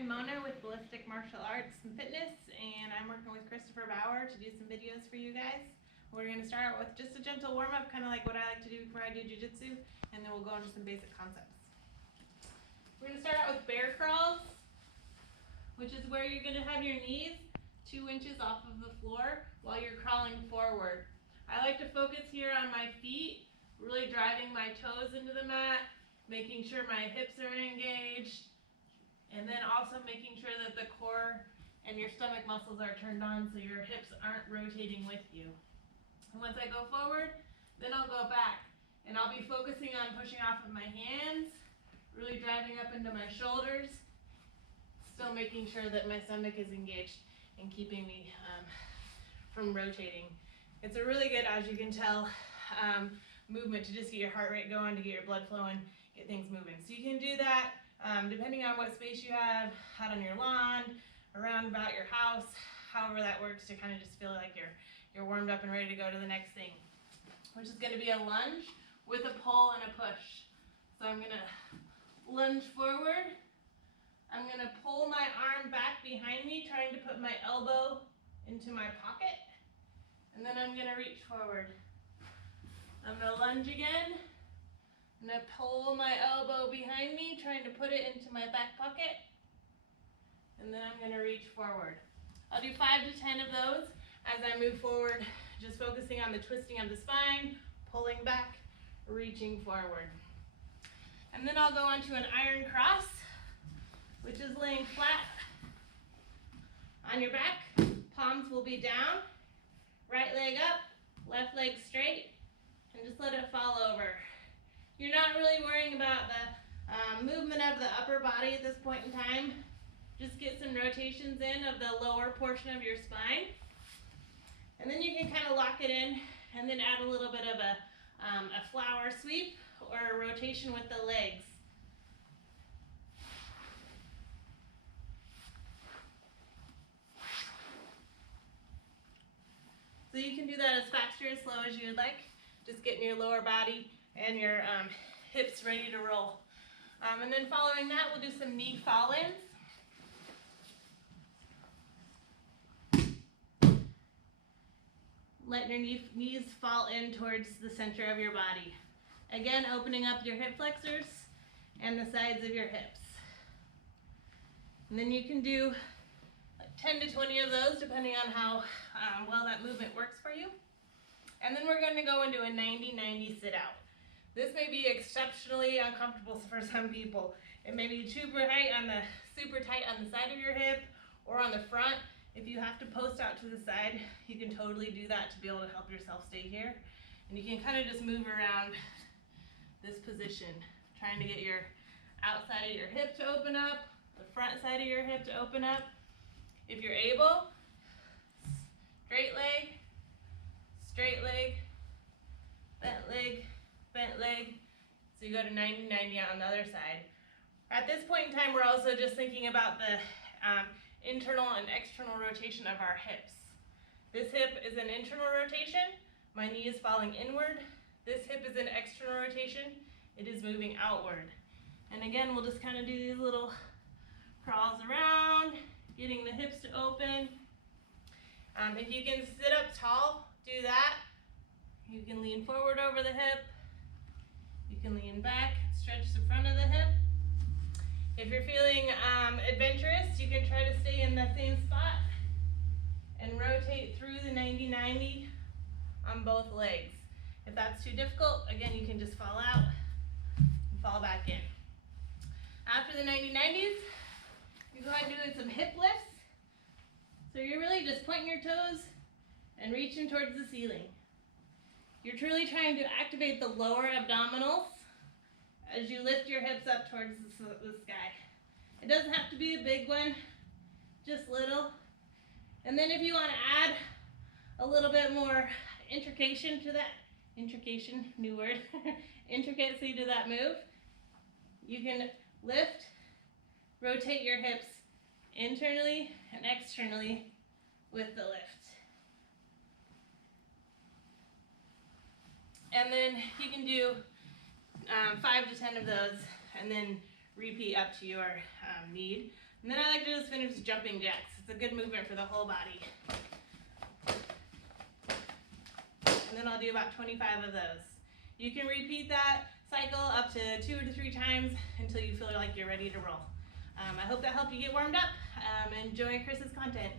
I'm Mona with Ballistic Martial Arts and Fitness, and I'm working with Christopher Bauer to do some videos for you guys. We're going to start with just a gentle warm-up, kind of like what I like to do before I do Jiu-Jitsu, and then we'll go into some basic concepts. We're going to start out with bear crawls, which is where you're going to have your knees 2 inches off of the floor while you're crawling forward. I like to focus here on my feet, really driving my toes into the mat, making sure my hips are engaged, and then also making sure that the core and your stomach muscles are turned on so your hips aren't rotating with you. And once I go forward, then I'll go back. And I'll be focusing on pushing off of my hands, really driving up into my shoulders, still making sure that my stomach is engaged and keeping me from rotating. It's a really good, as you can tell, movement to just get your heart rate going, to get your blood flowing, get things moving. So you can do that depending on what space you have, out on your lawn, around about your house, however that works, to kind of just feel like you're warmed up and ready to go to the next thing, which is going to be a lunge with a pull and a push. So I'm going to lunge forward. I'm going to pull my arm back behind me, trying to put my elbow into my pocket, and then I'm going to reach forward. I'm going to lunge again. I'm going to pull my elbow behind me, trying to put it into my back pocket, and then I'm going to reach forward. I'll do 5 to 10 of those as I move forward, just focusing on the twisting of the spine, pulling back, reaching forward. And then I'll go on to an iron cross, which is laying flat on your back. Palms will be down, right leg up, left leg straight, and just let it fall over. You're not really worrying about the movement of the upper body at this point in time. Just get some rotations in of the lower portion of your spine. And then you can kind of lock it in and then add a little bit of a flower sweep or a rotation with the legs. So you can do that as fast or as slow as you would like. Just getting your lower body and your hips ready to roll. And then following that, we'll do some knee fall-ins. Let your knees fall in towards the center of your body. Again, opening up your hip flexors and the sides of your hips. And then you can do 10 to 20 of those, depending on how well that movement works for you. And then we're going to go into a 90-90 sit-out. This may be exceptionally uncomfortable for some people. It may be super tight on the side of your hip or on the front. If you have to post out to the side, you can totally do that to be able to help yourself stay here. And you can kind of just move around this position, trying to get your outside of your hip to open up, the front side of your hip to open up. If you're able, straight leg, bent leg. So you go to 90-90 on the other side. At this point in time, we're also just thinking about the internal and external rotation of our hips. This hip is an internal rotation. My knee is falling inward. This hip is an external rotation. It is moving outward. And again, we'll just kind of do these little crawls around, getting the hips to open. If you can sit up tall, do that. You can lean forward over the hip. You can lean back, stretch the front of the hip. If you're feeling adventurous, you can try to stay in that same spot and rotate through the 90-90 on both legs. If that's too difficult, again, you can just fall out and fall back in. After the 90-90s, you go ahead and do some hip lifts. So you're really just pointing your toes and reaching towards the ceiling. You're truly trying to activate the lower abdominals as you lift your hips up towards the sky. It doesn't have to be a big one, just little. And then if you want to add a little bit more intrication to that, new word, intricacy to that move, you can lift, rotate your hips internally and externally with the lift. And then you can do 5 to 10 of those and then repeat up to your need. And then I like to just finish with jumping jacks. It's a good movement for the whole body. And then I'll do about 25 of those. You can repeat that cycle up to 2 to 3 times until you feel like you're ready to roll. I hope that helped you get warmed up. Enjoy Chris's content.